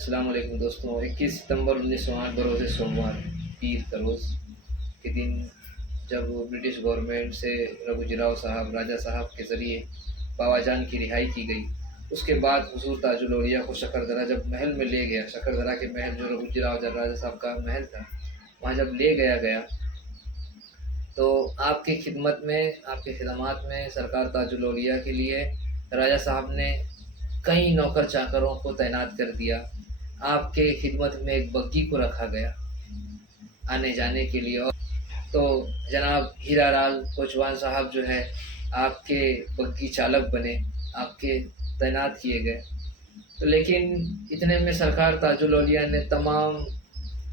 السلام علیکم دوستوں۔ 21 ستمبر 1908 بروز سوموار پیر کا روز کے دن جب برٹش گورنمنٹ سے رگھوجی راؤ صاحب راجہ صاحب کے ذریعے باوا جان کی رہائی کی گئی، اس کے بعد حضور تاج الاولیاء کو شکردرہ جب محل میں لے گیا، شکردرہ کے محل جو رگھوجی راؤ راجہ صاحب کا محل تھا، وہاں جب لے گیا تو آپ کی خدمت میں، آپ کے خدمات میں سرکار تاج الاولیاء کے لیے راجہ صاحب نے کئی نوکر چاکروں کو تعینات کر دیا۔ آپ کے خدمت میں ایک بگی کو رکھا گیا آنے جانے کے لیے، اور تو جناب ہیرا لال کوچوان صاحب جو ہے آپ کے بگی چالک بنے، آپ کے تعینات کیے گئے۔ تو لیکن اتنے میں سرکار تاج الاولیاء نے تمام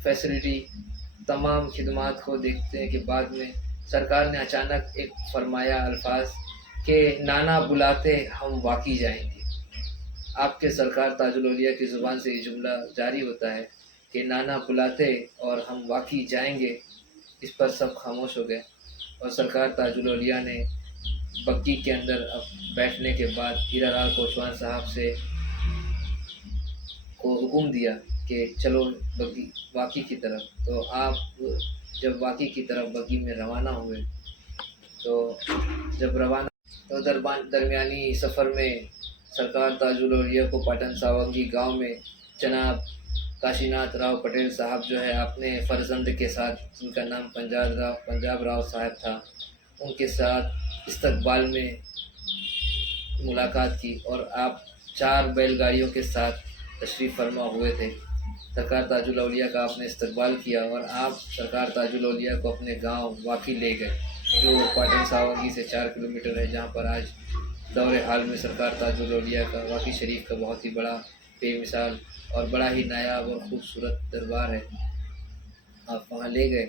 فیسلٹی، تمام خدمات کو دیکھنے کے بعد میں سرکار نے اچانک ایک فرمایا الفاظ کہ نانا بلاتے ہم واقعی جائیں گے۔ آپ کے سرکار تاج الاولیاء کی زبان سے یہ جملہ جاری ہوتا ہے کہ نانا بلاتے اور ہم واقعی جائیں گے۔ اس پر سب خاموش ہو گئے، اور سرکار تاج الاولیاء نے بگی کے اندر بیٹھنے کے بعد ہیرا لال کوچوان صاحب سے کو حکم دیا کہ چلو بگی واقعی کی طرف۔ تو آپ جب واقعی کی طرف بگی میں روانہ ہوئے تو جب روانہ تو درمیانی سفر میں سرکار تاج الاولیاء کو پاٹن ساونگی گاؤں میں جناب کاشی ناتھ راؤ پٹیل صاحب جو ہے اپنے فرزند کے ساتھ، جن کا نام پنجاب راؤ صاحب تھا، ان کے ساتھ استقبال میں ملاقات کی، اور آپ 4 بیل گاڑیوں کے ساتھ تشریف فرما ہوئے تھے۔ سرکار تاج الاولیاء کا آپ نے استقبال کیا، اور آپ سرکار تاج الاولیاء کو اپنے گاؤں واقعی لے گئے، جو پاٹن ساونگی سے 4 کلومیٹر ہے، جہاں پر آج دور حال میں سرکار تاج الاولیاء کا واقعی شریف کا بہت ہی بڑا بے مثال اور بڑا ہی نایاب اور خوبصورت دربار ہے۔ آپ وہاں لے گئے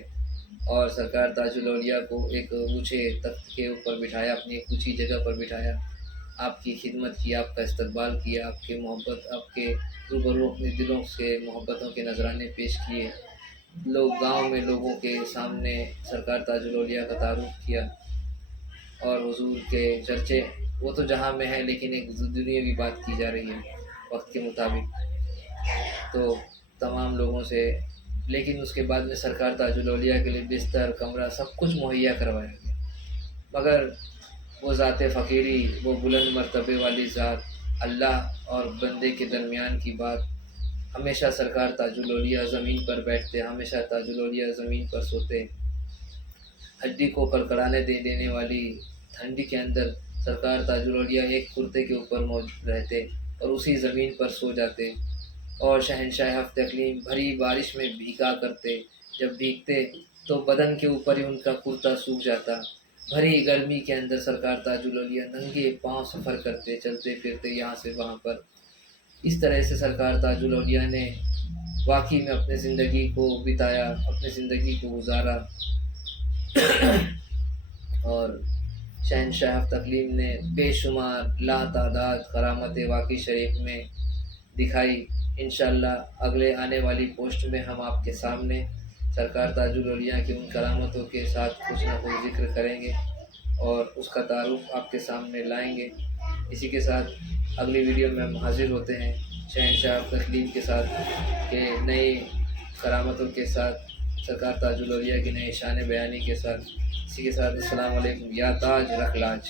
اور سرکار تاج الاولیاء کو ایک اونچے تخت کے اوپر بٹھایا، اپنی ایک اونچی جگہ پر بٹھایا، آپ کی خدمت کی، آپ کا استقبال کیا، آپ کے محبت، آپ کے روبرو اپنے دلوں سے محبتوں کے نذرانے پیش کیے۔ گاؤں میں لوگوں کے سامنے سرکار تاج الاولیاء کا تعارف کیا، اور حضور کے چرچے وہ تو جہاں میں ہے، لیکن ایک دنیاوی بات کی جا رہی ہے وقت کے مطابق، تو تمام لوگوں سے، لیکن اس کے بعد میں سرکار تاج الاولیاء کے لیے بستر، کمرہ سب کچھ مہیا کروایا گیا، مگر وہ ذات فقیری، وہ بلند مرتبے والی ذات، اللہ اور بندے کے درمیان کی بات، ہمیشہ سرکار تاج الاولیاء زمین پر بیٹھتے، ہمیشہ تاج الاولیاء زمین پر سوتے، ہڈی کو کڑکڑانے دینے والی ٹھنڈی کے اندر سرکار تاج الاولیاء ایک کرتے کے اوپر موجود رہتے اور اسی زمین پر سو جاتے، اور شہنشاہ ہفت اقلیم بھری بارش میں بھیگا کرتے، جب بھیگتے تو بدن کے اوپر ہی ان کا کرتا سوکھ جاتا، بھری گرمی کے اندر سرکار تاج الاولیاء ننگے پاؤں سفر کرتے، چلتے پھرتے یہاں سے وہاں پر۔ اس طرح سے سرکار تاج الاولیاء نے واقعی میں اپنے زندگی کو بتایا، اپنے زندگی کو گزارا، اور شہنشاہ ہفت اقلیم نے بے شمار لا تعداد کرامتیں واقعی شریف میں دکھائی۔ انشاءاللہ اگلے آنے والی پوسٹ میں ہم آپ کے سامنے سرکار تاج الاولیاء کی ان کرامتوں کے ساتھ کچھ نہ کچھ ذکر کریں گے اور اس کا تعارف آپ کے سامنے لائیں گے۔ اسی کے ساتھ اگلی ویڈیو میں ہم حاضر ہوتے ہیں شہنشاہ ہفت اقلیم کے ساتھ، کہ نئی کرامتوں کے ساتھ، سرکار تاج الاولیاء کی نئی شان بیانی کے ساتھ۔ اسی کے ساتھ السلام علیکم، یا تاج رکھ لاج۔